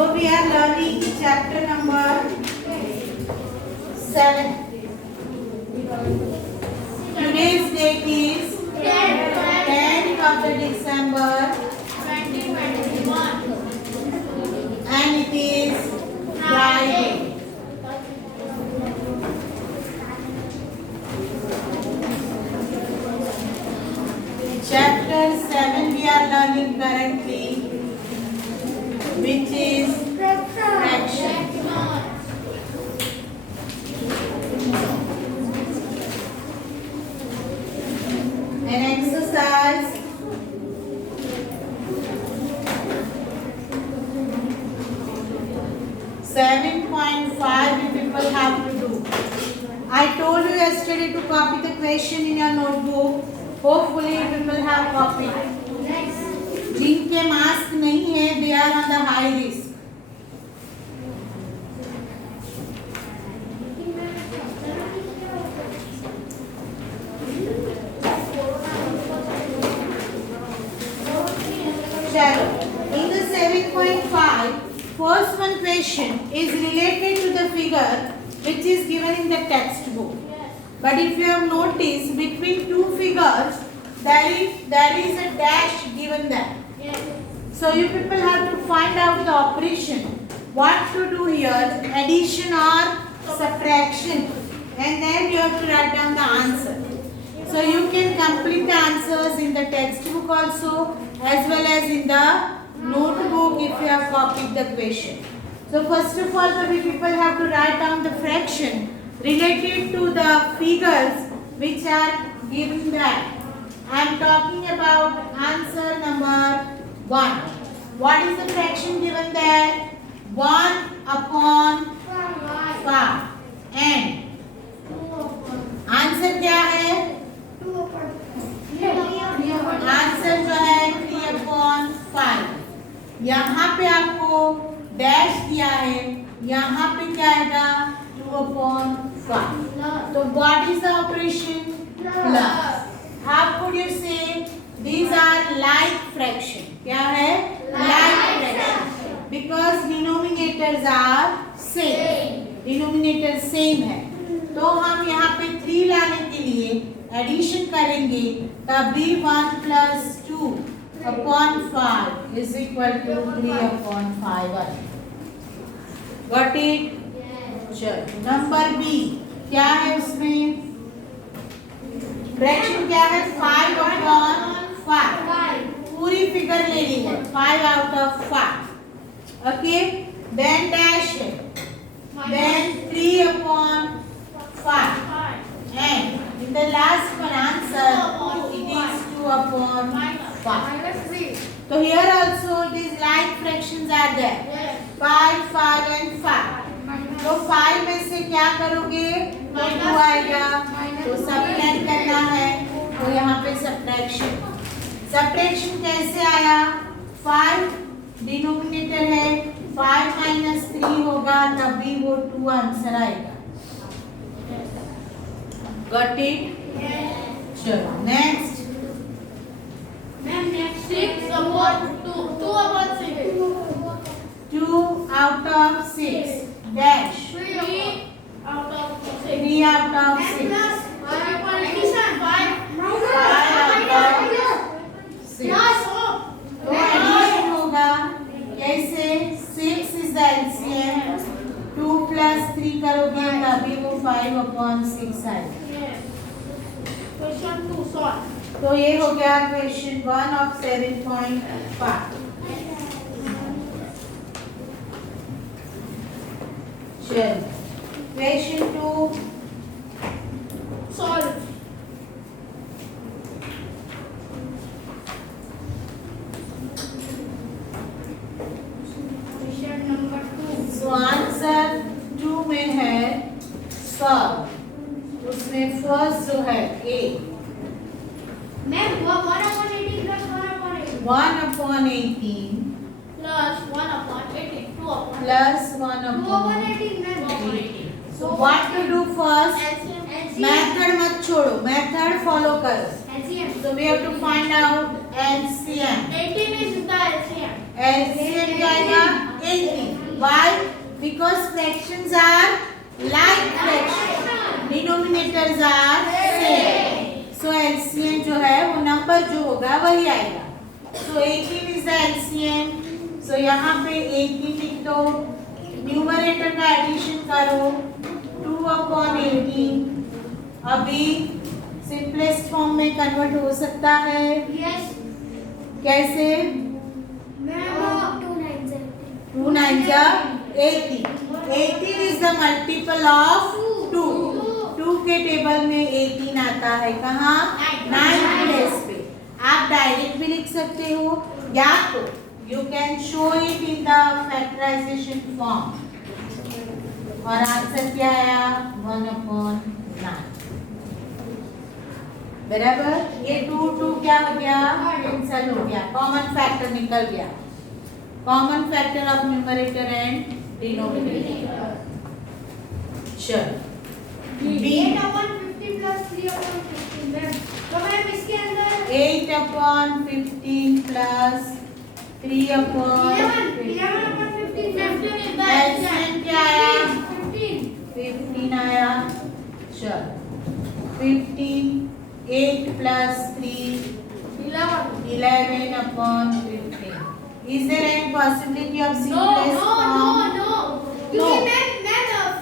So we are learning chapter number 7. Today's date is 10th of the December 2021 and it is Friday. Chapter 7 we are learning currently, which is fraction. An exercise. People have to do. I told you yesterday to copy the question in your notebook. Hopefully people have copied. जिनके mask नहीं है, they are on the high risk. चलो, in the 7.5, first one question is related to the figure which is given in the textbook. But if you have noticed, between two figures, there is a dash given there. So you people have to find out the operation. What to do here, addition or subtraction. And then you have to write down the answer. So you can complete the answers in the textbook also, as well as in the notebook if you have copied the question. So first of all, the people have to write down the fraction related to the figures which are given there. I am talking about answer number 1. What is the fraction given there? 1/5. And answer क्या है? Answer जो है 3/5. यहाँ पे आपको dash दिया है, यहाँ पे क्या आएगा? 2/5. तो what is the operation? Plus. How could you say these are like fraction? क्या है? Like fraction. Because denominators are same. Denominator same है. तो हम यहाँ पे 3 लाने के लिए एडिशन करेंगे, तभी 1 + 2/5 is equal to 3/5. Got it? चलो, नंबर बी क्या है उसमें? फ्रैक्शन क्या है? 5/5. पूरी फिगर ले ली है, 5/5. ओके, देन डैश है, then 3/5. And in the last one answer, it is 2/5. So here also these like fractions are there. 5, 5 and 5. तो 5 में से क्या करोगे? 2 आएगा, तो सब्ट्रैक्ट करना है, तो यहाँ पे सब्ट्रैक्शन. सब्ट्रैक्शन कैसे आया? 5 डिनोमिनेटर है, 5 - 3 होगा, तभी वो 2 आंसर आएगा. Got it? चलो नेक्स्ट. 2/6 dash 3/6. 5/6. तो एडिशन होगा कैसे? 6 is the LCM. 2 + 3 करोगे तभी वो 5/6 आएगा. तो ये हो गया क्वेश्चन 1 of 7.5. चलो, question 2 solve. Question number 2. So answer 2 में है सॉल्व. उसमें फर्स्ट जो है ए, ma'am 1/18 + 1/18 1/18 plus 1/18 2/18 plus 1/18. So what to do first? Method मत छोड़ो, method follow करो. So we have to find out LCM. 18 is the LCM. LCM क्या आएगा? 18. because fractions are like fractions, denominators are same. So LCM जो है वो number जो होगा वही आएगा. So 18 is the LCM. So यहाँ पे 18 लिख दो. न्यूमरेटर का एडिशन करो. 2/18 अभी सिंपलेस्ट फॉर्म में कन्वर्ट हो सकता है. Yes. कैसे? 2 9s are 18. 18 is the multiple of 2. 2 के टेबल में 18 आता है कहाँ? 9 प्लेस पे. आप डायरेक्ट भी लिख सकते हो या तो you can show it in the factorization form. और आंसर क्या आया? 1/9. बराबर. ये 2 क्या हो गया? कैंसल हो गया. कॉमन फैक्टर निकल गया. Common factor of numerator and denominator. चलो. 8/15 plus 3/15 मैम. तो मैम इसके अंदर 8/15 plus 3/15. 11/15 LCM क्या आया? 15. 15 आया. चलो. 15 8 plus 3 11/15. Is there any possibility of simplest form? क्योंकि ma'am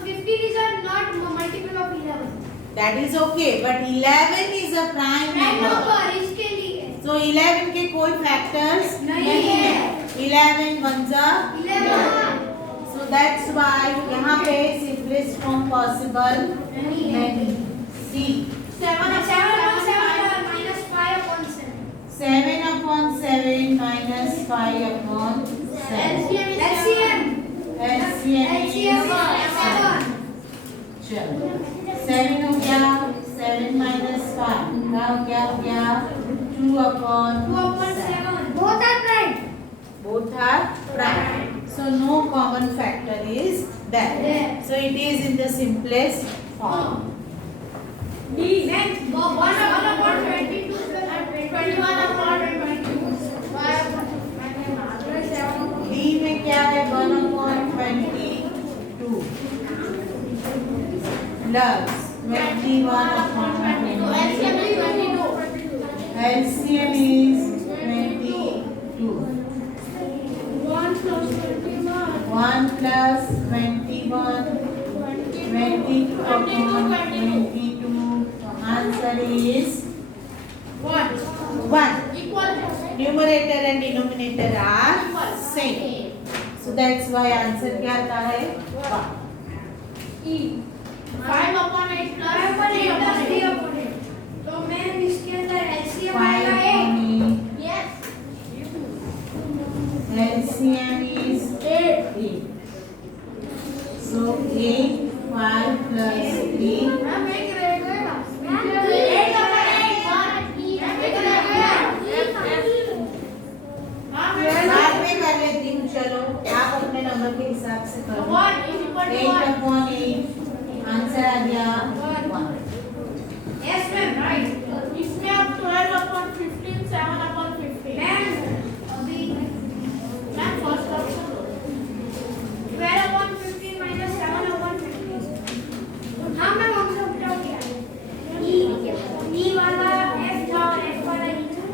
15 is not multiple of 11. That is okay, but 11 is a prime number. इसके लिए So 11 के कोई factors नहीं है. 11 ones are 11. So that's why यहाँ पे simplest form possible नहीं. C 7/7 minus 5/7. 7/7 minus 5/7. LCM LCM is 7. चलो 7 हो गया. 7 minus 5 क्या हो गया? 2/7. Both are prime. Both are prime. So no common factor is there. There. So it is in the simplest form. Next, 1/22 21/22. D में क्या है? 1/22 plus 21/22. LCM is 22. 1 plus 21. 22/22. Answer is 1. Numerator and denominator are same. So that's why answer क्या आता है? 1. 5/8 plus 3/8. तो ma'am इसके अंदर LCM 5 आएगा 8. Yes. LCM is 8. So 8 5 plus 3. Ma'am एक रहेगा. 8/8. बाद में कर लेती हूँ. चलो आप अपने नंबर के हिसाब से करो. 8/8. आंसर आ गया 1. Yes ma'am right. इसमें अब 12/15 7/15. मैम अभी मैम फर्स्ट ऑप्शन 12/15 minus 7/15. हाँ मैम हम सब उठा गया. E वाला F था और F वाला E था.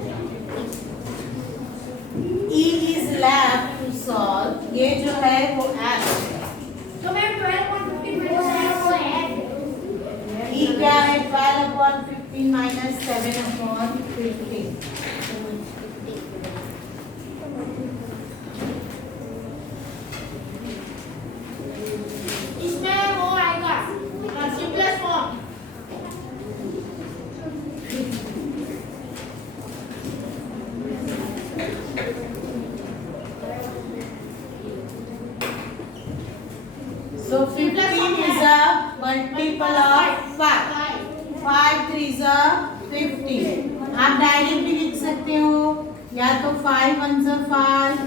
E is left to solve. ये जो है वो F है. तो मैम 12/15 minus 7/15. E क्या है? 12/15 minus 7/15. इसमें वो आएगा simplest form. So 15 is a multiple of 5. 5 3s are 15. आप डायरेक्ट भी लिख सकते हो या तो 5 1s are 5,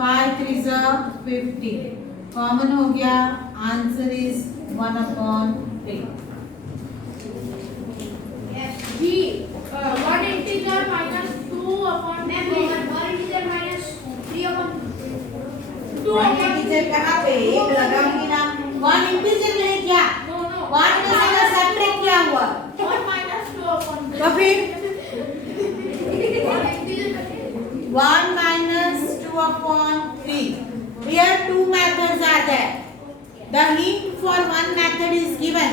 5 3s are 15. Common हो गया. Answer is 1/3. G 1 integer minus 2/4. 1 integer minus 3/2. Teacher कहाँ पे? एक लगाऊंगी वन इंटीजर में है क्या? No, no. वन में से का सब्ट्रैक्ट क्या हुआ? 1 minus 2 upon 3. तो फिर 1 minus 2 upon 3. Here two methods are there. The hint for one method is given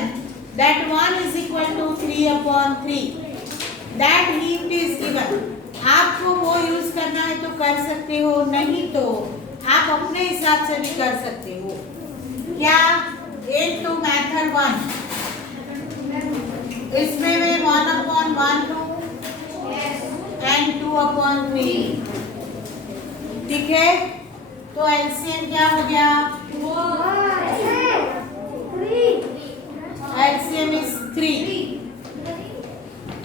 that 1 is equal to 3 upon 3. That hint is given. आपको वो यूज करना है तो कर सकते हो, नहीं तो आप अपने हिसाब से भी कर सकते हो। क्या? into method 1 इसमें मैं 1 upon 1 2 and 2 upon 3, ठीक है? तो एलसीएम क्या हो गया? एलसीएम इज 3,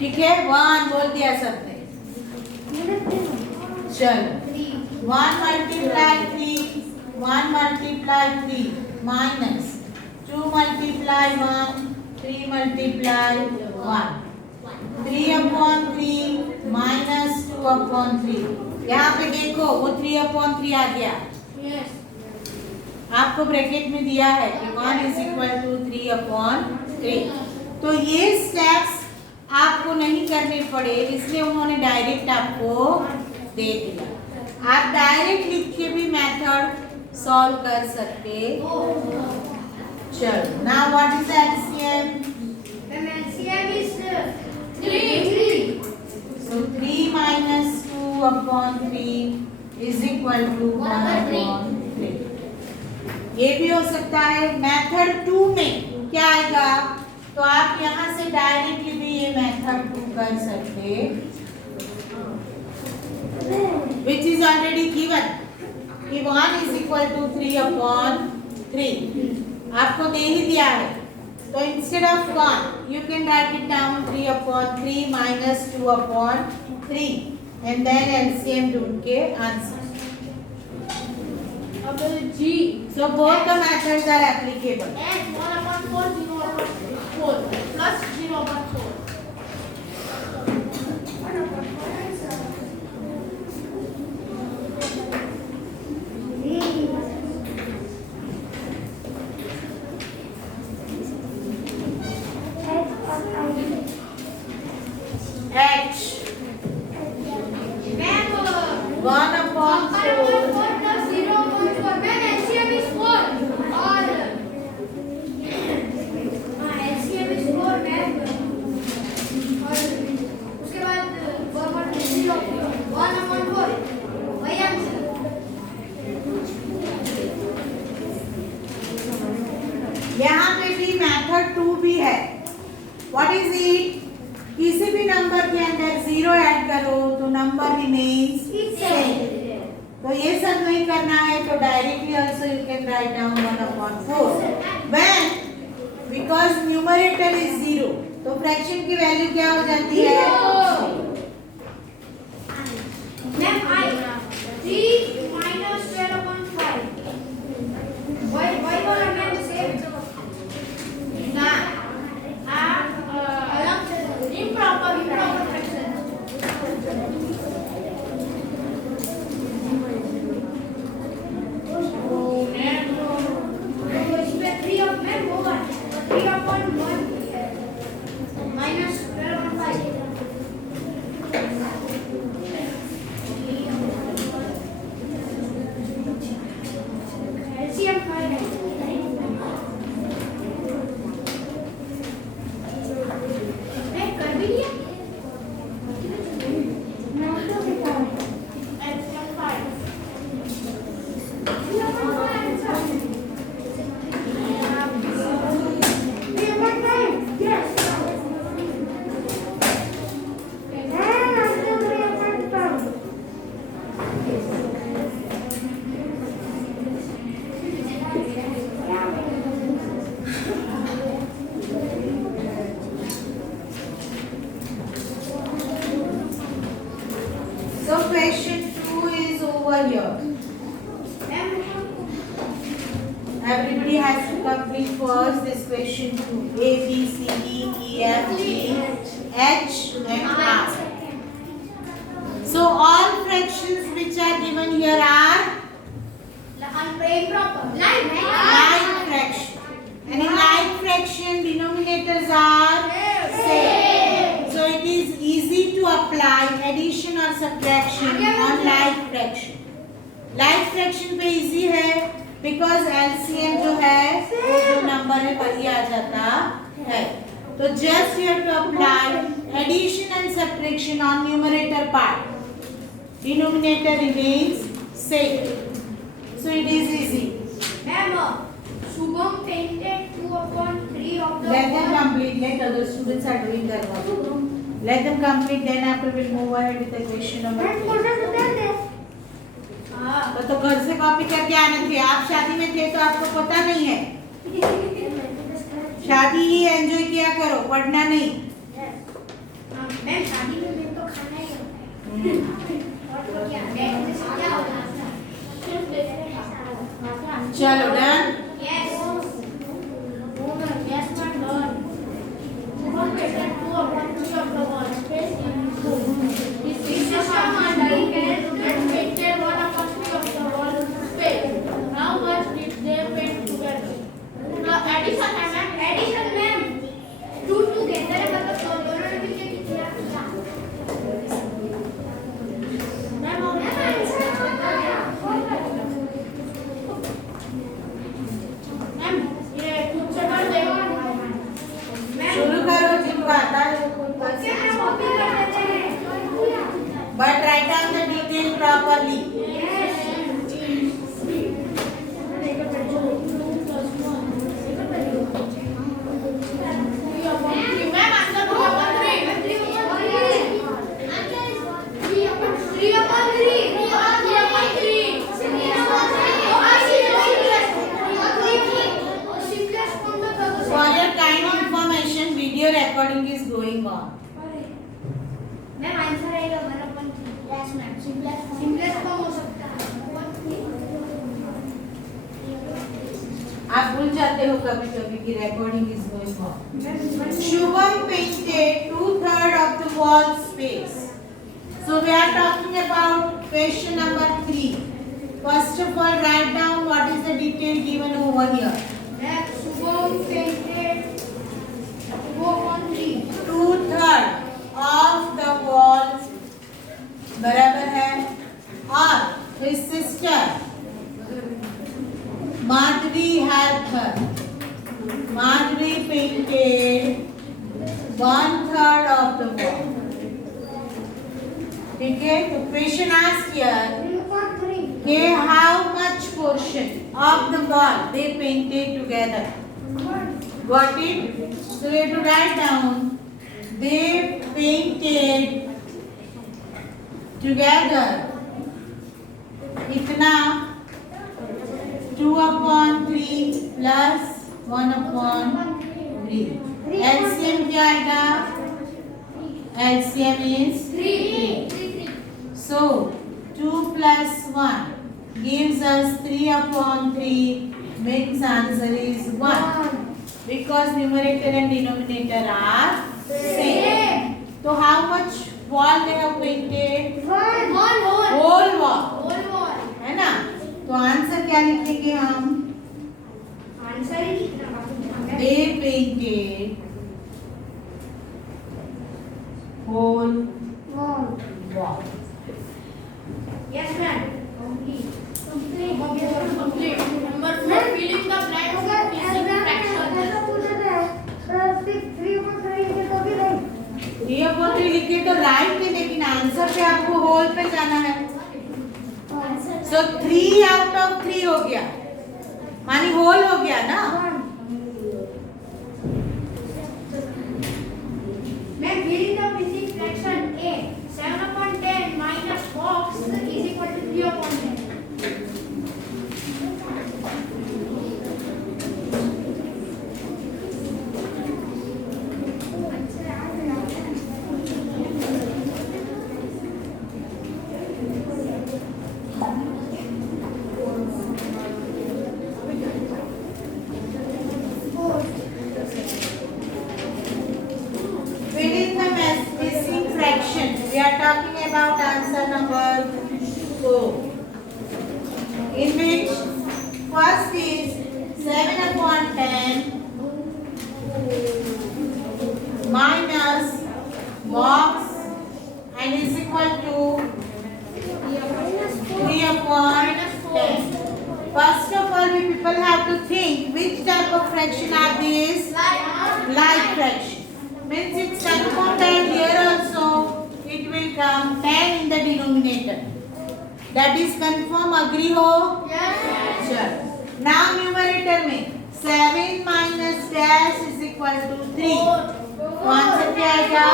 ठीक है? 1 बोल दिया सबने। चलो 1 multiply 3, 1 multiply 3 minus 2 multiply 1, 3 multiply 1, 3 upon 3 minus 2 upon 3। यहाँ पे देखो वो 3 upon 3 आ गया। Yes. आपको ब्रैकेट में दिया है कि 1 is equal to 3 upon 3। तो ये स्टेप्स आपको नहीं करने पड़े, इसलिए उन्होंने डायरेक्ट आपको दे दिया। आप डायरेक्ट लिख के भी मेथड सॉल्व कर सकते। चलो now what is LCM? Then LCM is 3. So 3 minus 2 upon 3 is equal to 1 upon 3। ये भी हो सकता है। मेथड 2 में क्या आएगा? तो आप यहाँ से डायरेक्टली भी ये मेथड 2 कर सकते, which is already given कि 1 is equal to 3 upon 3। आपको दे ही दिया है, तो instead of 1 you can write it down 3 upon 3 minus 2 upon 3 and then LCM ढूंढ के आंसर। अब G. So both the methods are applicable. S 1 upon 4, 0 upon 4 plus 0 upon 4. H 1 upon 4 plus 0 upon 4. Then LCM is 4. और LCM is 4 ma'am. और उसके बाद 1 upon 4 वही answer. यहाँ पे भी मेथड 2 भी है। What is it? किसी भी नंबर के अंदर 0 ऐड करो तो नंबर रिमेन्स सेम। तो ये सब नहीं करना है तो directly also you can write down 1 upon 4 when because numerator is 0 तो फ्रैक्शन की वैल्यू क्या हो जाती है? Ma'am I 3 minus 12 upon 5. Why बोला मैम सेम? ना improper fraction. तो इसमें 3 of मैम होगा 3 upon 1 minus 12 upon 5. LCM 5 है। मैं कर भी लिया। LCM 5 So question 2 is over here. Everybody has to complete first this question 2. A, B, C, D, E, F, G, H and R. So all fractions which are given here are improper. Line line fraction. fraction denominators are same. So it is easy to apply addition or subtraction on like fraction. Like fraction पे easy है because LCM जो है वो जो number है वही आ जाता है. तो just you have to apply addition and subtraction on numerator part. Denominator remains same. So it is easy. Ma'am, Shubham painted 2/3 of the Let them wall. complete. Let other students are doing their work. Let them complete. Then after we'll move ahead with the question number 3. तो घर से copy करके आने थे. आप शादी में थे तो आपको पता नहीं है. शादी ही एंजॉय किया करो, पढ़ना नहीं. मैम शादी में तो खाना ही होता है. और तो क्या क्या होता है? चलो done. Yes. Yes, my God. One percent 2/3 of the wall space is system and I can painted 1/3 of the wall space. How much did they paint together? Addition है मैम. Addition ma'am. 2 together है मतलब दोनों ने मिलके किया. Ma'am answer ma'am ये खुद से कर देगा. शुरू करो जिनको आता है. But write down the detail properly. For your kind information, video recording is going on. Ma'am answer आएगा 1/3. Yes ma'am. सिंपलेस्ट फॉर्म हो सकता है. आप भूल जाते हो कभी कभी कि recording is going on. Shubham painted 2/3 of the wall space. So we are talking about question number 3. First of all, write down what is the detail given over here. Ma'am Shubham painted 2/3. 2/3 of the wall बराबर है. और his sister Madhuri helped her. Madhuri painted 1/3 of the wall. ठीक है. तो question asked here 3/3. कि how much portion of the wall they painted together. Got it? So we have to write down they painted together इतना 2/3 plus 1/3. LCM क्या आएगा? LCM is 3. So 2 plus 1 gives us 3/3. Means answer is 1. Because numerator and denominator are same. So how much wall they have painted? Whole wall. है ना? तो answer क्या लिखेंगे हम? Answer ही लिखना. They painted whole wall. Yes, ma'am. Complete. Number 4, filling the blanks with missing fractions. 3/3 लिखे तो right है, लेकिन आंसर पे आपको होल पे जाना है. So 3 out of 3 हो गया, मानी होल हो गया ना. मैं filling the missing fraction A. 7/10 minus box is equal to 3/10. people have to think which type of fraction are these? Like fraction. Means it's confirmed that here also it will come 10 in the denominator. That is confirm, agree हो? Yes. चलो. Now numerator में 7 minus dash is equal to 3. तो answer क्या आएगा?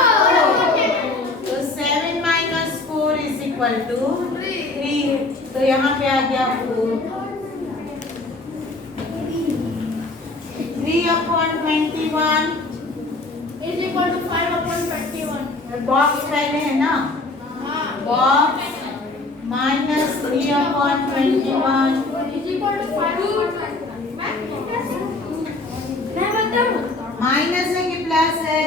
तो 7 minus 4 is equal to 3. तो यहाँ पे आ गया 4. 3/21 Is equal to 5/21. बॉक्स पहले है ना? हाँ. Box minus 3/21 Is equal to 5/21. मैं बताऊँ? माइनस है कि प्लस है?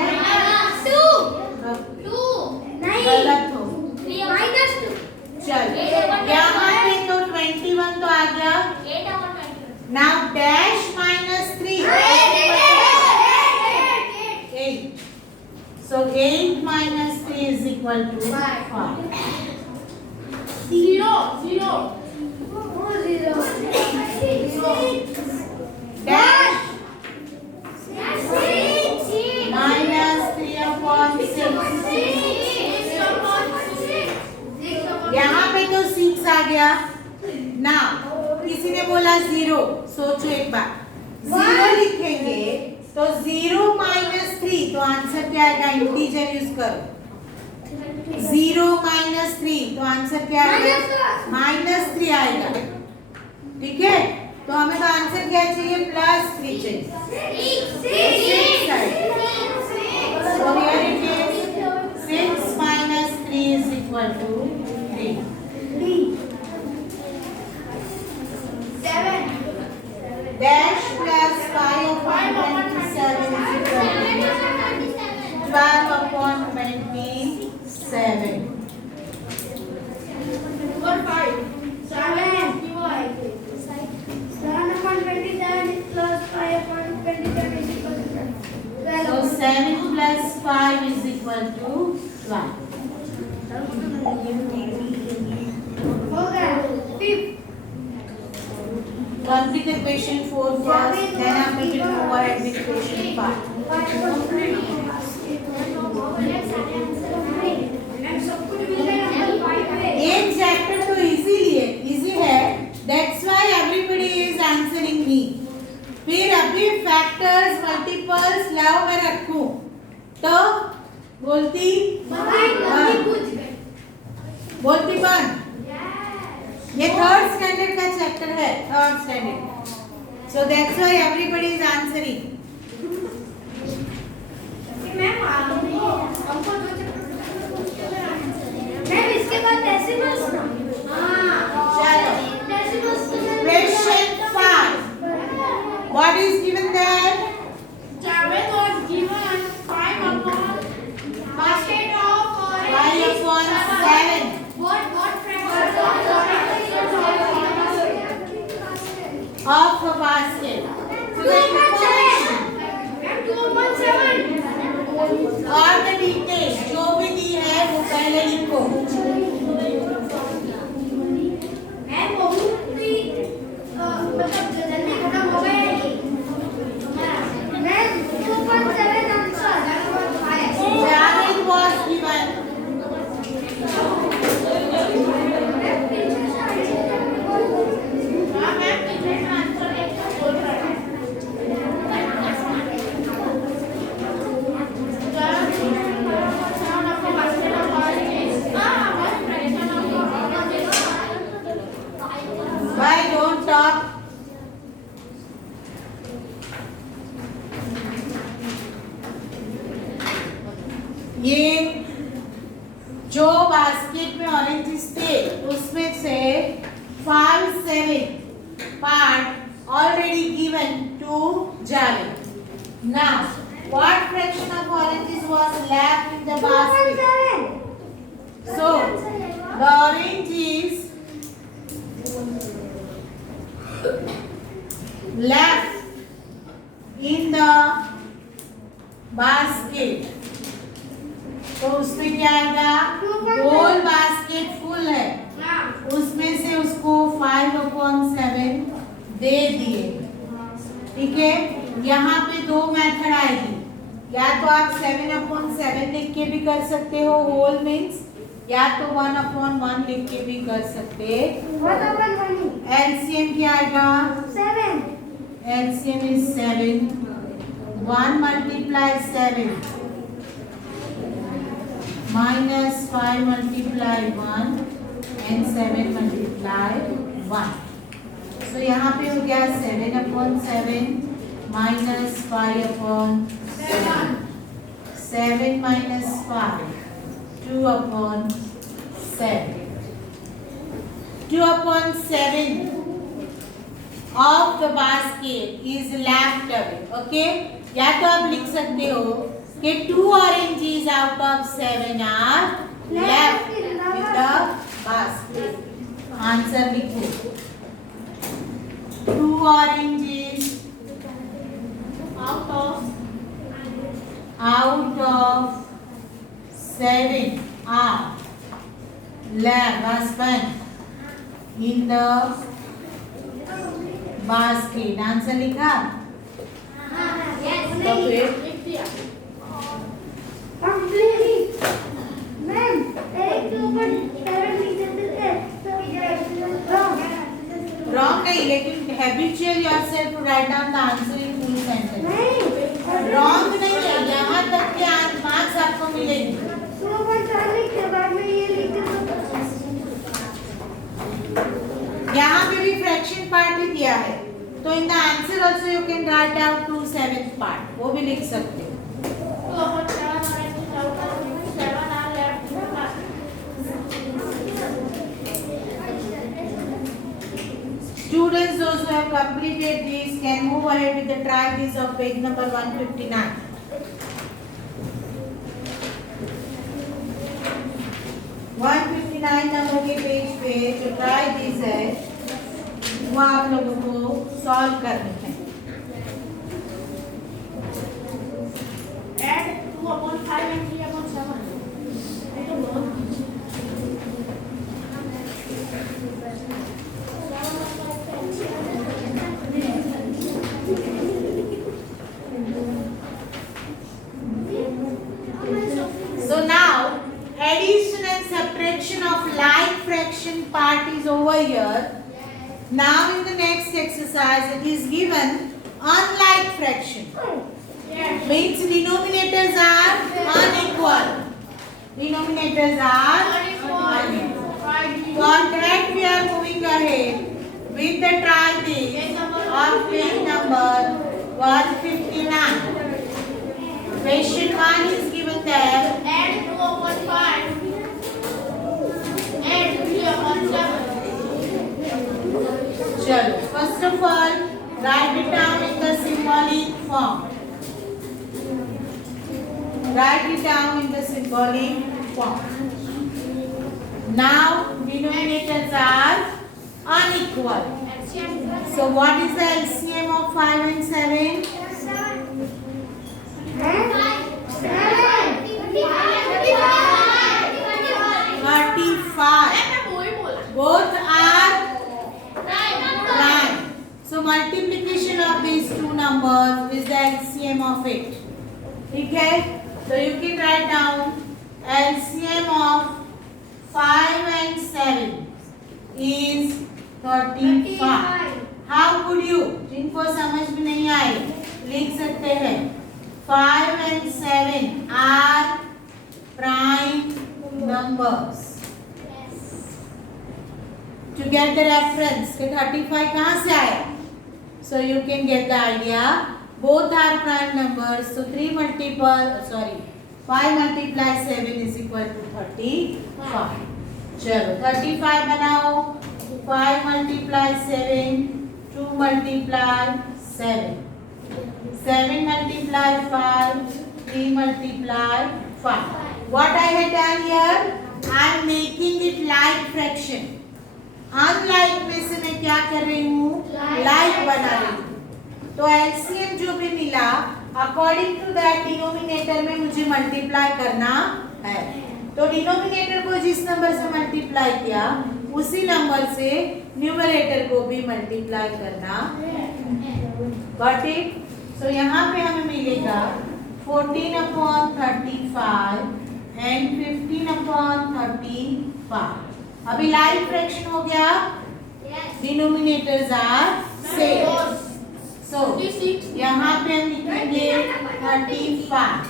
गलत हो. चल यहाँ पे तो 21 तो आ गया. Now dash minus 3. 8. So 8 minus 3 is equal to 5. Zero. Dash minus 3/6. यहाँ पे तो 6 आ गया. ना किसी ने बोला 0. सोचो एक बार. 0 लिखेंगे तो 0 minus 3 तो आंसर क्या आएगा? इंटीजर यूज करो. 0 minus 3 तो आंसर क्या आएगा? -3 आएगा. ठीक है. तो हमें तो आंसर क्या चाहिए? +3 चाहिए. So here it is 6 minus 3 is equal to 3. Dash plus 5/27 is equal to 12/27. So 7 plus 5 is equal to 12. Complete the question 4 first, then after we will move ahead with question 5. एक chapter तो easy है, that's why everybody is answering me. फिर अभी factors multiples लाओ मैं रखूं तो बोलती बंद. ये थर्ड स्टैंडर्ड का चैप्टर है. Third standard. So that's why everybody is answering. इसके बाद ऐसे बस चलो question 5. What is given there? Javed was given 5/7. 5/7 What of a basket. So the information और the details जो भी दी है वो पहले लिखो. मतलब जल्दी खत्म हो गया ये. मैं 2.7 answer. Javed was given Why don't talk? ये जो बास्केट में ऑरेंजेस थे उसमें से 5/7 part already given to Javed. Now, what fraction of oranges was left in the basket? So, the orange is left in the basket. तो उसमें क्या आएगा? होल बास्केट फुल है, उसमें से उसको 5/7 दे दिए. ठीक है, यहाँ पे दो मेथड आएगी, या तो आप 7/7 लिख के भी कर सकते हो होल मीन्स, या तो 1/1 लिख के भी कर सकते। एलसीएम क्या आएगा? 7. LCM is 7. 1 multiply 7 minus 5 multiply 1 and 7 multiply 1. So यहाँ पे हो गया 7/7 minus 5/7. 7 minus 5 2/7. 2/7 of the basket is left away. Okay? या तो आप लिख सकते हो कि 2 oranges out of 7 are left in the basket. Answer लिखो, 2 oranges out of 7 are left in the basket. Answer लिखा? तो फिर रॉन्ग नहीं, लेकिन habitual yourself to write down the answer in full sentence. Wrong नहीं है, यहाँ तक के मार्क्स आपको मिलेंगे। यहाँ पे भी फ्रैक्शन पार्ट ही दिया है, तो in the answer also you can write out to 7th part, वो भी लिख सकते हो। Students, those who have completed this can move ahead with the try this of page number 159. Number के पेज पे जो ट्राई दिस है वो आप लोगों को सॉल्व करनी है। Add 2/5 and 3/7. So now addition and subtraction of like fraction part is over here. Now in the next exercise it is given unlike fraction. Means denominators are unequal. Denominators are unequal. On that we are moving ahead with the try this of page number 159. Question 1 is given there. Add 2/5 and 3/7. Chalo, first of all, write it down in the symbolic form. Write it down in the symbolic form. Now, denominators are unequal. So, what is the LCM of 5 and 7? 35. Both are prime. So multiplication of these two numbers is the LCM of it. Okay? So you can write down LCM of 5 and 7 is 35. How could you? जिनको समझ में नहीं आए लिख सकते हैं 5 and 7 are prime numbers. To get the reference, कि 35 कहाँ से आया? So you can get the idea. Both are prime numbers. So 5 multiply 7 is equal to 35. चलो 35 बनाओ. 5 multiply 7, 2 multiply 7. 7 multiply 5, 3 multiply 5. What I had done here? I am making it like fraction. Unlike में से मैं क्या कर रही हूँ? Like बना रही हूँ। तो LCM जो भी मिला, according to that denominator में मुझे multiply करना है। तो denominator को जिस नंबर से multiply किया, उसी नंबर से न्यूमरेटर को भी multiply करना है। Got it? सो यहाँ पे हमें मिलेगा 14/35 एंड 15/35. अभी लाइव फ्रैक्शन हो गया. Denominators are same. सो यहाँ पे हम लिखेंगे 35.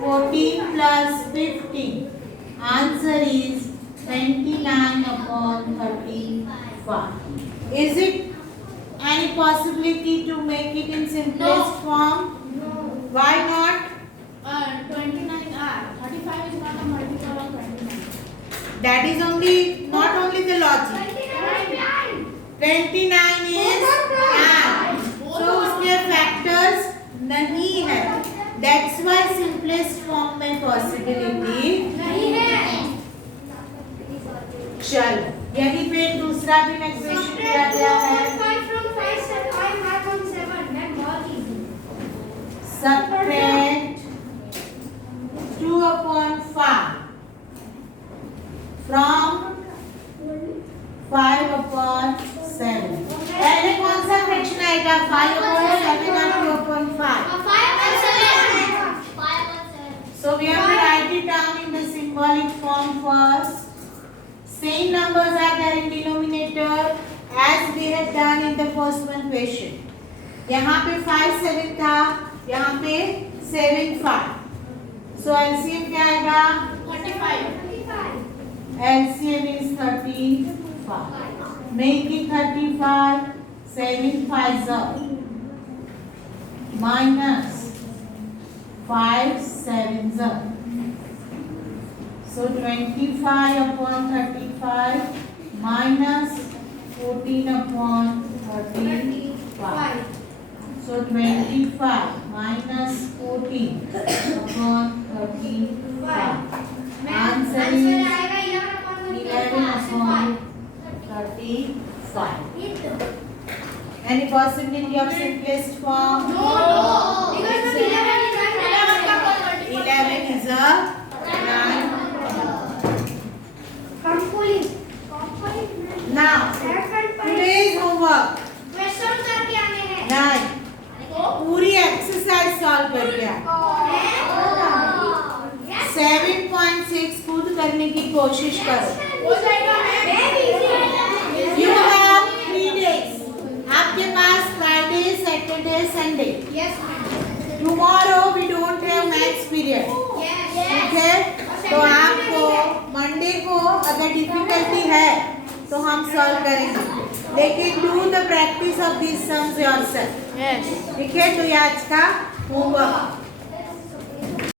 14 plus 15. Answer is 29/35. Is it any possibility to make it in simplest form? Why not? 35 is not a multiple of 29. That is only not only the logic. 29 is and so उसके factors नहीं है. That's why simplest form में possibility नहीं है. चलो यहीं पे दूसरा भी इक्वेशन दिया गया है. Subtract 2/5 from 5/7. पहले कौन सा फ्रैक्शन आएगा? 5/7 और 2/5. So we have to write it down in the symbolic form first. Same numbers are there in denominator as we had done in the first one question. यहाँ पे 5 7 था, यहाँ पे 7 5. So LCM क्या आएगा? 35. LCM is 35. Make it 35. 7 5s up. Minus 5 7s up. So 25/35 minus 14/35. So 25 minus 14/35. Answer is 11/35. Any possibility of simplest form? No. 11 is a 9. Now, today's homework. 9. पूरी exercise solve करके आए. 7.6 खुद करने की कोशिश करो. You have 3 days. आपके पास Friday, Saturday, Sunday. Tomorrow we don't have maths period. ठीक है? तो आपको मंडे को अगर डिफिकल्टी है तो हम सॉल्व करेंगे. लेकिन do the practice of this sums yourself. ठीक है? तो ये आज का होमवर्क.